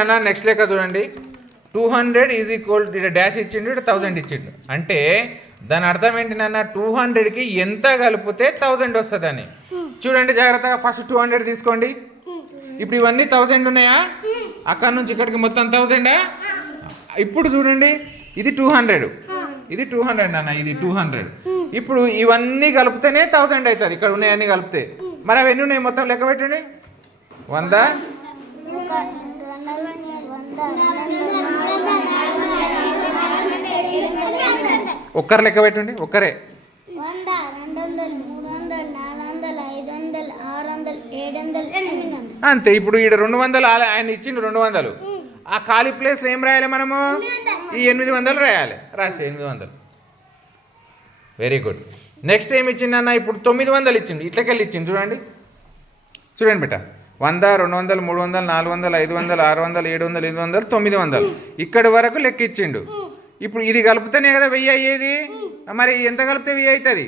అన్న నెక్స్ట్ లెక్క చూడండి. 200 ఈజ్ ఈక్వల్ డాష్ ఇచ్చిండు, 1000 ఇచ్చిండు. అంటే దాని అర్థం ఏంటి నాన్న, 200కి ఎంత కలిపితే 1000 వస్తుందని. చూడండి జాగ్రత్తగా, ఫస్ట్ 200 తీసుకోండి. ఇప్పుడు ఇవన్నీ 1000 ఉన్నాయా, అక్కడ నుంచి ఇక్కడికి మొత్తం 1000. ఇప్పుడు చూడండి, ఇది 200, ఇది 200 నాన్న, ఇది 200. ఇప్పుడు ఇవన్నీ కలిపితేనే 1000 అవుతుంది, ఇక్కడ ఉన్నాయన్నీ కలిపితే. మరి అవి ఎన్ని ఉన్నాయి మొత్తం లెక్క పెట్టండి. 100, ఒక్కరు లెక్క పెట్టండి, ఒక్కరే. అంతే. ఇప్పుడు ఈడ 200 ఆయన ఇచ్చిండు 200. ఆ ఖాళీ ప్లేస్లో ఏం రాయాలి మనము, ఈ 800 రాయాలి. రాసి 800. Very good. నెక్స్ట్ ఏమి ఇచ్చిండు అన్న, ఇప్పుడు 900 ఇచ్చిండు, ఇట్లకెళ్ళి ఇచ్చిండు. చూడండి చూడండి బిడ్డ, 100, 200, 300, 400, 500, 600, 700, 800, 900 ఇక్కడి వరకు లెక్క ఇచ్చిండు. ఇప్పుడు ఇది కలిపితేనే కదా 1000 అయ్యేది. మరి ఎంత కలిపితే 1000 అవుతుంది,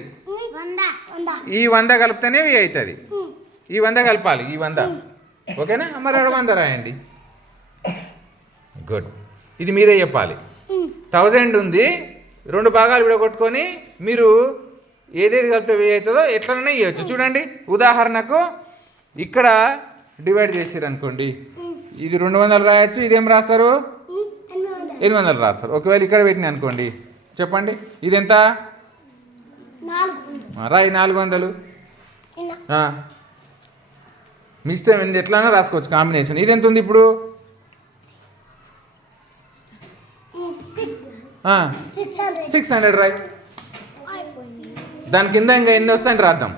ఈ 100 కలిపితేనే 1000 అవుతుంది. ఈ 100 కలపాలి, ఈ 100. ఓకేనా, మరి 100 రాయండి. గుడ్. ఇది మీరే చెప్పాలి. 1000 ఉంది, 2 భాగాలు విడగొట్టుకొని మీరు ఏదేది కలిపితే 1000 అవుతుందో ఎట్లనైనా ఇవ్వచ్చు. చూడండి, ఉదాహరణకు ఇక్కడ డివైడ్ చేసారు అనుకోండి, ఇది 200 రాయొచ్చు, ఇదేం రాస్తారు, 800 రాస్తారు. ఒకవేళ ఇక్కడ పెట్టిన అనుకోండి, చెప్పండి ఇదెంత, రాయి 400. మీ ఇష్టం, ఎట్లైనా రాసుకోవచ్చు కాంబినేషన్. ఇది ఎంత ఉంది ఇప్పుడు, 600 రాయి. దాని కింద ఇంకా ఎన్ని వస్తాయని రాద్దాం.